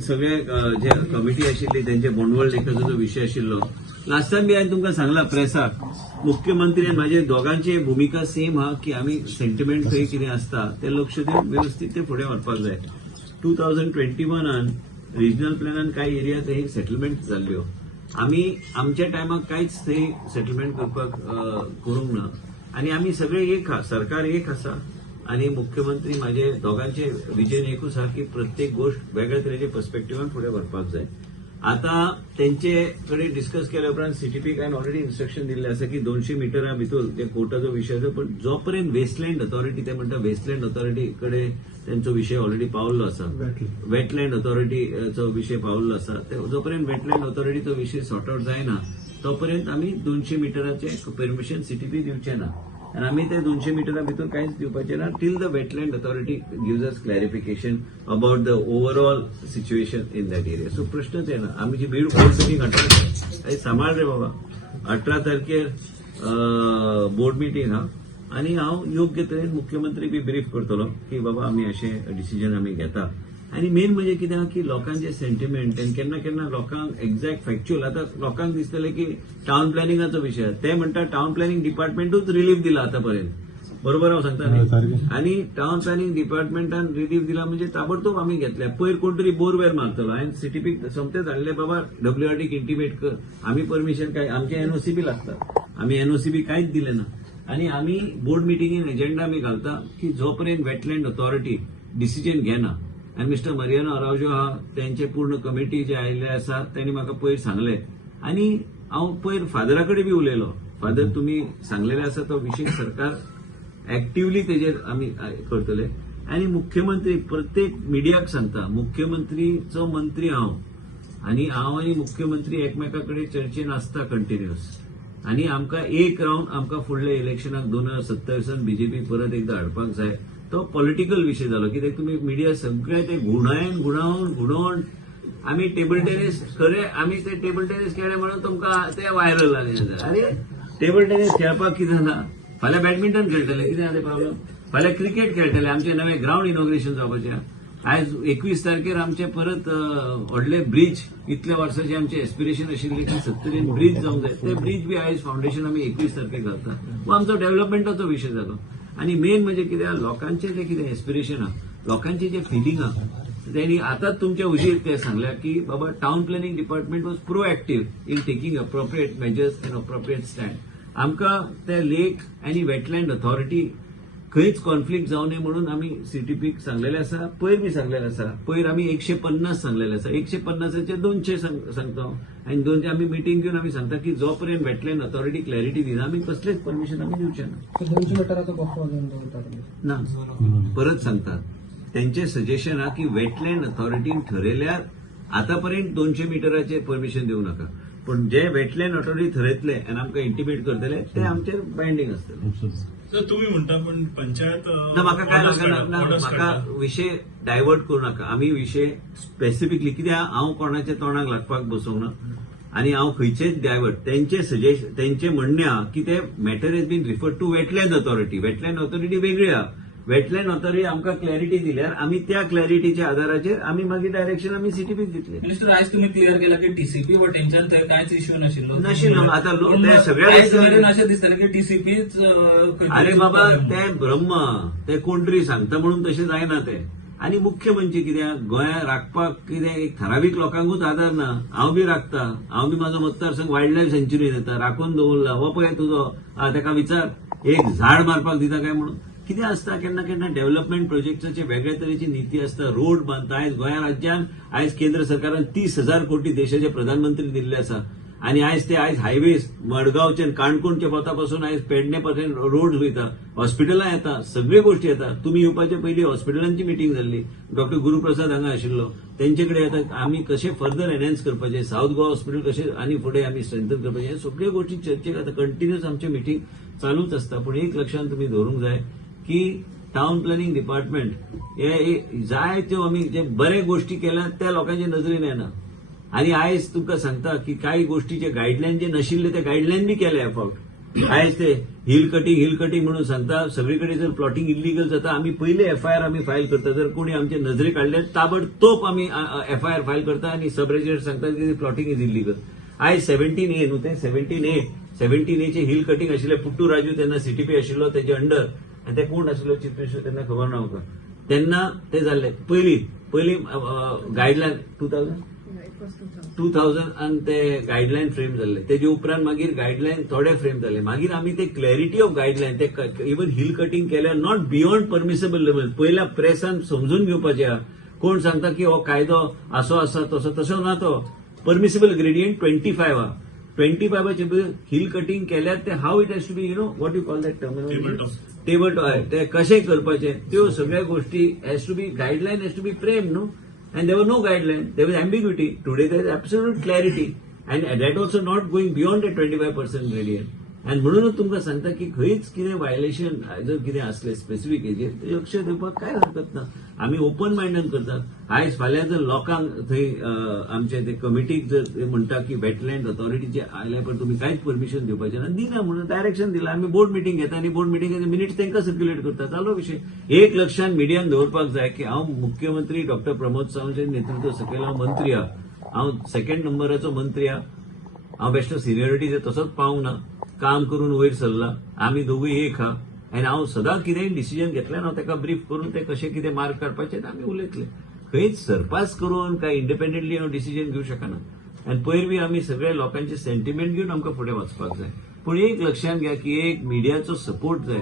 सगळे जे कमिटी आशिल्ली त्यांचे बोंडवळ लेखाचो जो विषय आशिल्लो लास्ट टायम बी हांवें तुमकां सांगला प्रेसाक मुख्यमंत्री आनी म्हाजे दोगांची भुमिका सेम हा की आमी सेंटिमेंट थंय कितें आसता ते लक्ष दिवन व्यवस्थीत ते फुडें व्हरपाक जाय 2021 रिजनल प्लॅनान कांय एरिया थंय सेटलमेंट जाल्ल्यो आमी आमच्या टायमाक कांयच थंय सेटलमेंट करपाक करूंक ना आनी आमी सगळे एक हा सरकार एक आसा आणि मुख्यमंत्री माझे दोघांचे विजन एकूच हा की प्रत्येक गोष्ट वेगळ्या तरेच्या पर्स्पेक्टिव्हान फुडें व्हरपाक जाय आता तेंचे कडेन डिस्कस केल्या उपरांत सीटीपीक हांवें ऑलरेडी इन्स्ट्रक्शन दिल्ले आसा की 200 मिटरा भितर ते कोर्टाचो विशय आसा पण जो पर्यंत वेस्टलँड अथॉरिटी ते म्हणटा वेस्टलँड अथॉरिटी कडेन त्यांचो विषय ऑलरेडी पावल्लो आसा वेटलँड अथॉरिटीचो विषय पावल्लो आसा जो पर्यंत वेटलँड अथॉरिटीचो विषय सॉर्ट आउट जायना तो पर्यंत आमी 200 मिटराचे परमिशन सीटीपी दिवचे ना आणि आम्ही ते 200 मिटरा भितर कांयच दिवपाचे ना till the wetland authority gives us clarification about the overall situation in that area so प्रश्नच येना आमी जी बीड बोर्ड मिटींग 18 सांबाळ रे बाबा 18 तारखेर बोर्ड मिटींग हा आणि हांव योग्य तरेन मुख्यमंत्री बी ब्रीफ करतलो की बाबा आमी अशें डिसिजन आमी घेता आणि मेन म्हणजे कितें हा की लोकांचे सेंटिमेंट आनी केन्ना केन्ना लोकांक एक्झॅक्ट फॅक्च्युअल आता लोकांक दिसतले की टाउन प्लॅनिंगाचो विशय ते म्हणटा टाउन प्लॅनिंग डिपार्टमेंटूच रिलीफ दिला आतापर्यंत बरोबर हांव सांगता न्ही आणि टाउन प्लॅनिंग डिपार्टमेंटान रिलीफ दिला म्हणजे ताबडतोब आमी घेतल्या पयर कोण तरी बोरवेल मारतलो हांवें सीटीपीक सोमते धाडले बाबा डब्ल्यूआरटीक इंटिमेट कर आमी परमिशन काय आमचे एनओसी बी लागता आमी एनओसी बी कांयच दिले ना आणि आमी बोर्ड मिटिंगेन एजेंडा आमी घालता की जो पर्यंत वेटलँड अथॉरिटी डिसिजन घेना आणि मिस्टर मरियानो अरावजो हा त्यांचे पूर्ण कमिटी जे आयिल्ले आसा त्यांनी म्हाका पयर सांगले आणि हांव पयर फादरा कडेन बी उलयलो फादर तुम्ही सांगलेले आसा तो विषय सरकार एक्टिवली तेजेर आमी करतले आणि मुख्यमंत्री प्रत्येक मिडियाक सांगता मुख्यमंत्रीचो मंत्री हांव आणि मुख्यमंत्री एकमेका कडेन चर्चेन आसता कंटिन्युअस आणि आमकां एक रावंड आमकां फुडल्या इलेक्शनाक 2027 बीजेपी परत एकदा हाडपाक जाय तो पॉलिटिकल विषय जालो कित्याक तुम्ही मिडिया सगळे ते घुणोवन आमी टेबल टेनीस खरे आमी ते टेबल टेनीस खेळ्ळे म्हणून तुमकां ते व्हायरल जाले अरे टेबल टेनीस खेळपाक कितें जाता फाल्यां बॅडमिंटन खेळटले कितें ते प्रॉब्लेम फाल्यां क्रिकेट खेळटले आमचे नवे ग्राउंड इनॉग्रेशन जावपाचें आयज 21 तारखेर आमचे परत व्हडले ब्रीज इतल्या वर्साचे आमचे एस्पिरेशन आशिल्ले की 70 ब्रीज जावंक जाय ते ब्रीज बी आयज फावंडेशन आमी 21 तारखेक घालता वो आमचो डेव्हलपमेंटाचो विशय जालो आणि मेन म्हणजे कितें लोकांचे जे कितें एस्पिरेशन हा लोकांची जे फिलिंग हा त्यांनी आताच तुमच्या उशीर ते सांगल्या की बाबा town planning department was proactive in taking appropriate measures and appropriate stand आमकां ते लेक आनी वेटलँड अथॉरिटी खंयच कॉन्फ्लिक्ट जावं नये म्हणून आमी सीटीपीक सांगलेले आसा पयर बी सांगलेले आसा पयर आमी 150 सांगलेले आसा 150चे 200 सांगता आनी 200 आमी मिटींग घेवन आमी सांगता की जो पर्यंत वेटलँड अथॉरिटी क्लॅरिटी दिना आमी कसलेच परमिशन आमी दिवचे ना 200 मिटराचो बफर दवरतात ना परत सांगतात त्यांचे सजेशन हा की वेटलँड अथॉरिटीन ठरयल्यार आतापर्यंत 200 मिटराचे परमिशन दिवं नाका पण जे वेटलँड अथॉरिटी ठरयतले आनी आमकां इंटिमेट करतले ते आमचेर बायंडींग आसतले तर तुम्ही म्हणता पण पंचायत म्हाका काय म्हाका विषय डायवर्ट करू नाका आमी विषय स्पेसिफिकली कित्याक हांव कोणाच्या तोंडाक लागपाक बसोंक ना आणि हांव खंयचेच डायवर्ट तेंचे म्हणणे हा की ते matter has been referred to wetland authority वेगळी हा वेटलँड अथॉरिटी आमकां क्लॅरिटी दिल्यार आमी त्या क्लॅरिटीच्या आधाराचेर आमी मागीर डायरेक्शन आमी सीटीपीक दितले मिनिस्टर आयज तुम्ही क्लियर केला की टीसीपी वटेनच्यान थंय कांयच इश्यू नाशिल्लो आता ते सगळ्या अशें दिसतलें की टीसीपीच अरे बाबा ते ब्रह्म ते कोण तरी सांगता म्हणून तशें जायना ते आणि मुख्य म्हणजे कित्याक गोंया राखपाक कितें एक ठरावीक लोकांकूच आदार ना हांव बी राखता हांव बी म्हाजो मतदारसंघ वायल्ड लायफ सेंच्युरीन येता राखून दवरला हो पळय तुजो ताका विचार एक झाड मारपाक दिता काय म्हणून कितें आसता केन्ना केन्ना डेव्हलपमेंट प्रोजेक्टाचे वेगळ्या तरेची नीती आसता रोड बांदता आयज गोंया राज्यान आयज केंद्र सरकारान 30,000 कोटी देशाचे प्रधानमंत्री दिल्ले आसा आणि आयज हायवेज मडगांवचे काणकोणचे पोतापासून आयज पेडणे पर्यंत रोड वयता हॉस्पिटलां येता सगळ्यो गोष्टी येता तुम्ही येवपाचे पयलीं हॉस्पिटलांची मिटींग जाल्ली डॉक्टर गुरुप्रसाद हांगा आशिल्लो तेंचे कडेन येता आमी कशें फर्दर एनहान्स करपाचे साऊथ गोवा हॉस्पिटल कशें आनी फुडें आमी स्ट्रेंथन करपाचे हे सगळ्यो गोष्टी चर्चेक आतां कंटिन्युअस आमचे मिटींग चालूच आसता पूण एक लक्षांत तुमी दवरूंक जाय की टाउन प्लॅनिंग डिपार्टमेंट हे जाय त्यो आमी जे बरे गोष्टी केल्या त्या लोकांच्या नजरेन येना आणि आयज तुमकां सांगता की काही गोष्टीचे गायडलायन जे नाशिल्ले ते गायडलायन बी केले फावट आयज ते हिल कटिंग म्हणून सांगता सगळीकडे जर प्लॉटिंग इलिगल जाता आम्ही पहिले एफआयआर आम्ही फायल करता जर कोणी आमचे नजरे काढले ताबडतोब आम्ही एफआयआर फायल करता आणि सब रजिस्टर सांगता की प्लॉटिंग इज इलिगल आयज 17A न्हू ते 17A चे हिल कटिंग आशिल्ले पुट्टू राजू तेन्ना सीटीपी आशिल्लो तेजे अंडर आणि ते कोण आशिल्लो चीफ मिनिस्टर तेन्ना खबर ना म्हाका तेन्ना ते जाल्ले पयली गायडलायन 2000 आणि ते गायडलायन फ्रेम जाल्ले तेजे उपरांत मागीर गायडलायन थोडे फ्रेम जाले मागीर आमी ते क्लॅरिटी ऑफ गायडलायन ते इवन हिल कटिंग केल्यार नॉट बियॉन्ड परमिसेबल लेवल पयल्या प्रेसान समजून घेवपाचे आहा कोण सांगता की हो कायदो असो आसा तसो ना तो परमिसेबल ग्रेडियंट 25 आहा 25चे हिल कटिंग केल्यार ते how it has to be what you call that table top ते कशें करपाचे त्यो सगळ्या गोष्टी has to be guideline has to be frame न्हू and there was no guideline. There was ambiguity. Today there is absolute clarity. And that also not going beyond a 25% gradient. And म्हणूनच तुमकां सांगता की खंयच कितें वायलेशन जर कितें असलें स्पेसिफीक हेजेर ते लक्ष दिवपाक काय हरकत ना आमी ओपन मायंडान करतात आयज फाल्यां जर लोकांक थंय आमचे ते कमिटीक जर म्हणटा की वेटलँड ऑथॉरिटीचे आयल्या पण तुम्ही कांयच परमिशन दिवपाचें ना दिना म्हणून डायरेक्शन दिलां आमी बोर्ड मिटींग घेता आनी बोर्ड मिटींगेचे मिनिट्स तांकां सर्क्युलेट करता चालू विशय एक लक्षात मिडियान दवरपाक जाय की हांव मुख्यमंत्री डॉक्टर प्रमोद सावंत नेतृत्व सकयल हांव मंत्री आहा हांव सेकंड नंबराचो मंत्री आहा हांव बेश्ट सिनियरिटी तसोच पावूंक ना काम करून वयर सरला आमी दोगूय एक हा आनी हांव सदां कितेंय डिसिजन घेतलें हांव ताका ब्रीफ करून ते कशें कितें मार्क काडपाचें आमी उलयतले खंयच सरपास करून काय इंडिपेंडंटली हांव डिसिजन घेवंक शकना आनी पयर बी आमी सगळ्या लोकांचे सेंटिमेंट घेवन आमकां फुडें वचपाक जाय पूण एक लक्षात घ्या की एक मिडियाचो सपोर्ट जाय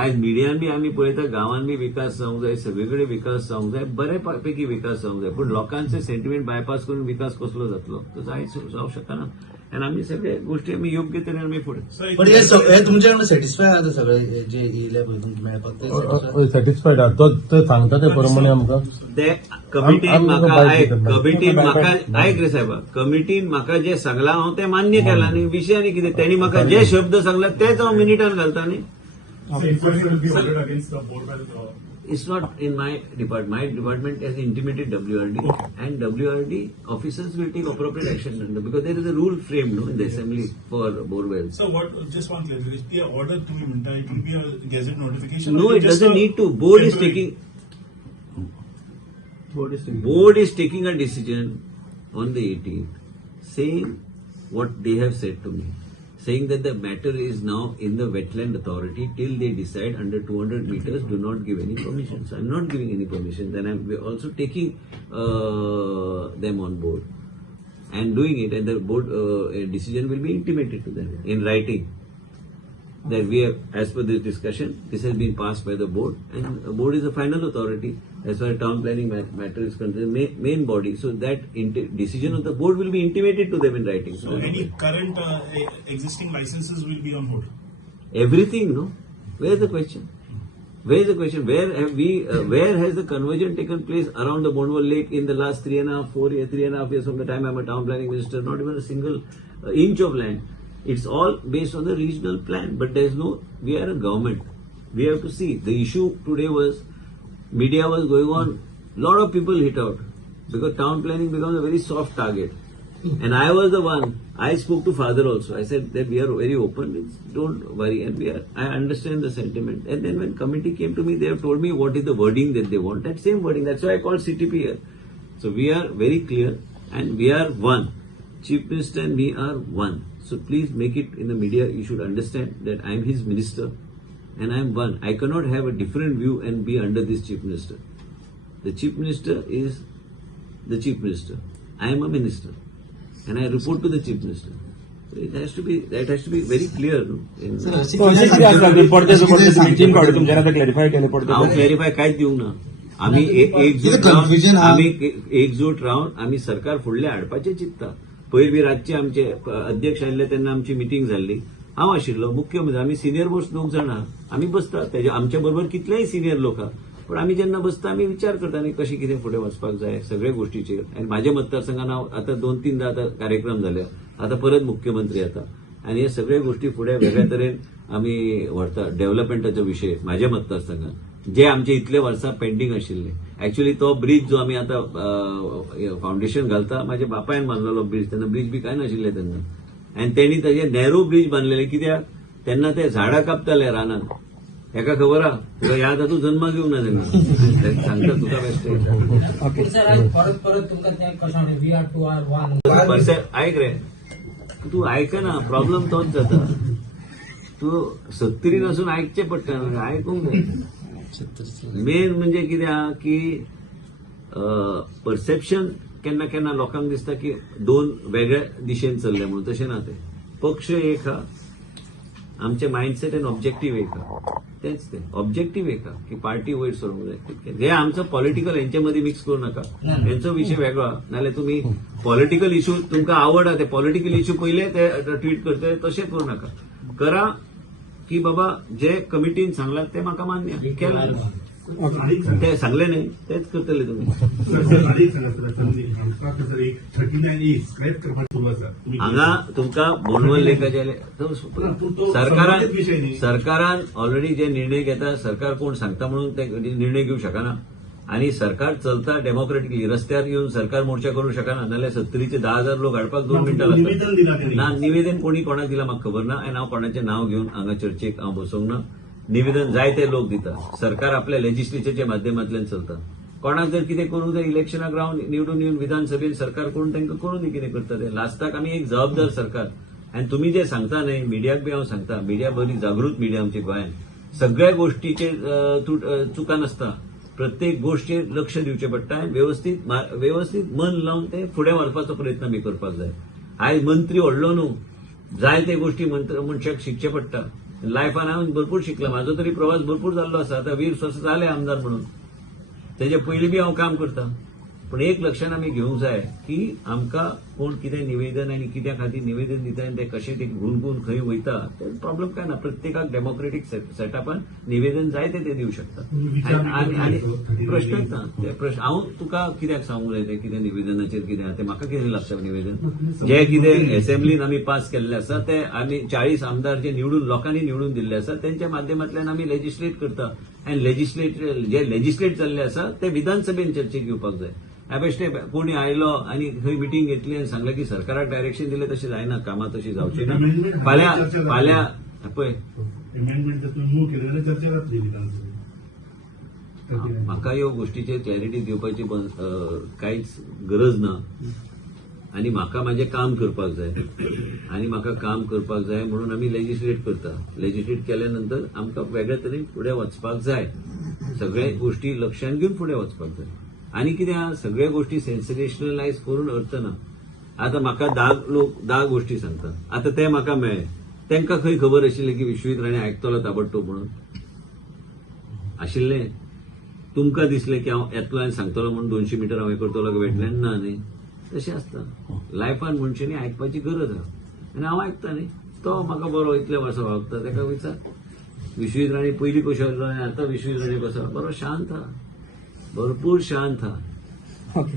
आयज मिडियान बी आमी पळयता गांवांत बी विकास जावंक जाय सगळीकडे विकास जावंक जाय बऱ्या पैकी विकास जावंक जाय पूण लोकांचे सेंटिमेंट बायपास करून विकास कसलो जातलो तो जावंक शकना आणि आम्ही सगळ्या गोष्टी आम्ही योग्य तरेन आमी फुडें पण हे तुमचे कडे सॅटिस्फाय आहात सगळे जे येयले पळय तुमकां मेळपाक सॅटिस्फाईड आहात तो सांगता ते प्रमाणे आमकां ते कमिटीन म्हाका आयक रे साहेबा कमिटीन म्हाका जे सांगलां हांव ते मान्य केलां आनी विशय आनी कितें तेणी म्हाका जे शब्द सांगला तेच हांव मिनिटान घालता न्ही It's not in my department. My department has intimated WRD, and WRD officers will take appropriate action because there is a rule frame in the assembly for borewells. So what? Just one clarification. The order to be minta, it will be a gazette notification. No, it doesn't need to. Board is taking a decision on the 18th, saying what they have said to me. Saying that the matter is now in the wetland authority till they decide under 200 meters do not give any permission. So I'm not giving any permission. Then I'm also taking them on board and doing it, and the board decision will be intimated to them in writing. That we have, as per this discussion, this has been passed by the board, and the board is the final authority as far as town planning matter is concerned, main body. So that decision of the board will be intimated to them in writing. So any current existing licenses will be on hold. Everything, no? Where is the question? Where is the question? Where have we? Where has the conversion taken place around the Bondwal Lake in the last 3.5 years from the time I'm a town planning minister? Not even a single inch of land. It's all based on the regional plan, but there's no. We are a government. We have to see. The issue today was media was going on. Lot of people hit out because town planning becomes a very soft target. And I was the one. I spoke to father also. I said that we are very open. Don't worry, and we are. I understand the sentiment. And then when committee came to me, they have told me what is the wording that they want. That same wording. That's why I called CTP here. So we are very clear, and we are one. Chief Minister and me are one. So please make it in the media. You should understand that I am his minister, and I am one. I cannot have a different view and be under this chief minister. The chief minister is the chief minister. I am a minister, and I report to the chief minister. So it has to be. That has to be very clear. हांव clarify कांयच दिवंक ना. आमी एकजूट रावन आमी सरकार फुडले हाडपाचें चिंतता. पयर बी रातचे आमचे अध्यक्ष आयिल्ले तेन्ना आमची मिटींग जाल्ली हांव आशिल्लो मुख्यमंत्री आमी सिनियर मोस्ट 2 जाणां आमी बसता तेजे आमच्या बरोबर कितलेय सिनियर लोक आहा पण आमी जेन्ना बसता आमी विचार करता आनी कशें कितें फुडें वचपाक जाय सगळ्या गोष्टीचेर आनी म्हाज्या मतदारसंघान हांव आतां 2-3 आतां कार्यक्रम जाले आतां परत मुख्यमंत्री जाता आनी हे सगळ्या गोष्टी फुडें वेगळ्या तरेन आमी व्हरता डेव्हलपमेंटाचो विशय म्हाज्या मतदारसंघात जे आमचे इतले वर्सां पेंडिंग आशिल्ले एक्चुअली तो ब्रिज जो आमी आतां फाउंडेशन घालता म्हाज्या बापायन बांदलेलो ब्रिज तेन्ना ब्रिज बी काय नाशिल्ले तेन्ना आनी तेणी ताजे नॅरो ब्रिज बांदलेले कित्याक तेन्ना ते झाडां कापताले रानांत. हेका खबर आहा तुका याद आहा तूं जन्माक येवंक ना तेन्ना सांगता तुका बेस्ट परत परत तुमकां तें कशें म्हणटा we are two or one ऐक रे तू ऐकना प्रॉब्लेम तोच जाता. तू 70 असून ऐकचें पडटा आयकूंक जाय. मेन म्हणजे कितें आहा की परसेप्शन केन्ना केन्ना लोकांक दिसता की दोन वेगळ्या दिशेन चल्ले म्हणून. तशें ना ते पक्ष एक हा आमचे माइंडसेट आनी ऑब्जेक्टिव्ह एक हा. तेच ते ऑब्जेक्टिव्ह एक हा की पार्टी वयर सोडूंक जाय. हे आमचं पॉलिटिकल हेंचे मदीं मिक्स करू नका. हेंचो विशय वेगळो हा. नाल्यार तुमी पॉलिटिकल इश्यू तुमकां आवड हा ते पॉलिटिकल इश्यू पयले ते ट्वीट करता तशें करू नका. करा की बाबा जे कमिटीन सांगलां ते म्हाका मान्य केलां. ते सांगले नाही तेच करतले तुम्ही. हांगा तुमकां बोंडवल लेखाचे सरकारान ऑलरेडी जे निर्णय घेता सरकार कोण सांगता म्हणून ते निर्णय घेऊ शकना. आणि सरकार चलता डेमोक्रेटिकली. रस्त्यार येऊन सरकार मोर्चा करू शकना. नाल्यार 70चे 10,000 लोक हाडपाक 2 मिनटां लागतात. ना निवेदन कोणी कोणाक दिला म्हाका खबर ना. आनी हांव कोणाचें नांव घेवन हांगा चर्चेक हांव बसोंक ना. निवेदन जाय ते लोक दिता. सरकार आपल्या लेजिस्लेचरच्या माध्यमांतल्यान चलता. कोणाक जर कितें करूंक जाय इलेक्शनाक रावन निवडून येवन विधानसभेन सरकार कोण तांकां करून दी कितें करता ते. लास्टाक आमी एक जबाबदार सरकार. आनी तुमी जे सांगता न्हय मिडियाक बी हांव सांगता मिडिया बरी जागृत मिडिया आमच्या गोंयांत. सगळ्या गोष्टीचे चुका नासता. प्रत्येक गोष्टीर लक्ष दिवचें पडटा. व्यवस्थीत मन लावन ते फुडें व्हरपाचो प्रयत्न आमी करपाक जाय. आयज मंत्री व्हडलो न्हू जाय ते गोष्टी मनशाक शिकचे पडटा. लायफान हांवें भरपूर शिकला. म्हाजो तरी प्रवास भरपूर जाल्लो आसा. आतां 20 वर्सां जाले आमदार म्हणून. तेजे पयलीं बी हांव काम करता. पण एक लक्षात आमी घेवंक जाय की आमकां कोण कितें निवेदन आनी कित्या खातीर निवेदन दिता आनी ते कशें ते गुणगुण खंय वयता ते प्रॉब्लेम काय ना. प्रत्येकाक डेमोक्रेटीक सेटअपान निवेदन जाय ते दिवंक शकता. आनी प्रश्नच ना ते प्रश्न. हांव तुका कित्याक सांगूंक जाय ते कितें निवेदनाचेर कितें आहा ते म्हाका कितें लागता निवेदन. जे कितें एसेंब्लीन आमी पास केल्ले आसा ते आमी 40 आमदार जे निवडून लोकांनी निवडून दिल्ले आसा तेंच्या माध्यमांतल्यान आमी लेजिस्लेट करता. आनी लेजिस्लेट जाल्ले आसा ते विधानसभेन चर्चेक येवपाक जाय. बेश्टे कोणी आयलो आनी खंय मिटींग घेतली आनी सांगलें की सरकाराक डायरेक्शन दिलें तशें जायना. कामां तशी जावची ना. फाल्यां पळय म्हाका ह्यो गोष्टीचेर क्लॅरिटी दिवपाची कांयच गरज ना. आनी म्हाका म्हाजें काम करपाक जाय. आनी म्हाका काम करपाक जाय म्हणून आमी लेजिस्लेट करता. लेजिस्लेट केल्या नंतर आमकां वेगळ्या तरेन फुडें वचपाक जाय. सगळे गोष्टी लक्षांत घेवन फुडें वचपाक जाय. आनी कितें आहा सगळ्या गोष्टी सेन्सेशनलायज करून अर्थ ना. आतां म्हाका 10 गोष्टी सांगता. आतां ते म्हाका मेळ्ळे. तांकां खंय खबर आशिल्लें की विश्वजीत राणे आयकतलो ताबडतोब म्हणून आशिल्लें. तुमकां दिसलें की हांव येतलो आनी सांगतलो म्हणून 200 मिटर हांव हें करतलो वेटल्यान ना न्ही. तशें आसता. लायफान मनशांनी आयकपाची गरज आहा. आनी हांव आयकता न्ही. तो म्हाका बरो इतले वर्सां वागता ताका विचार. विश्वजीत राणे पयलीं कशें आसलो आनी आतां विश्वजीत राणे कसो बरो शांत आहा. भरपूर शांत आहा. ओके.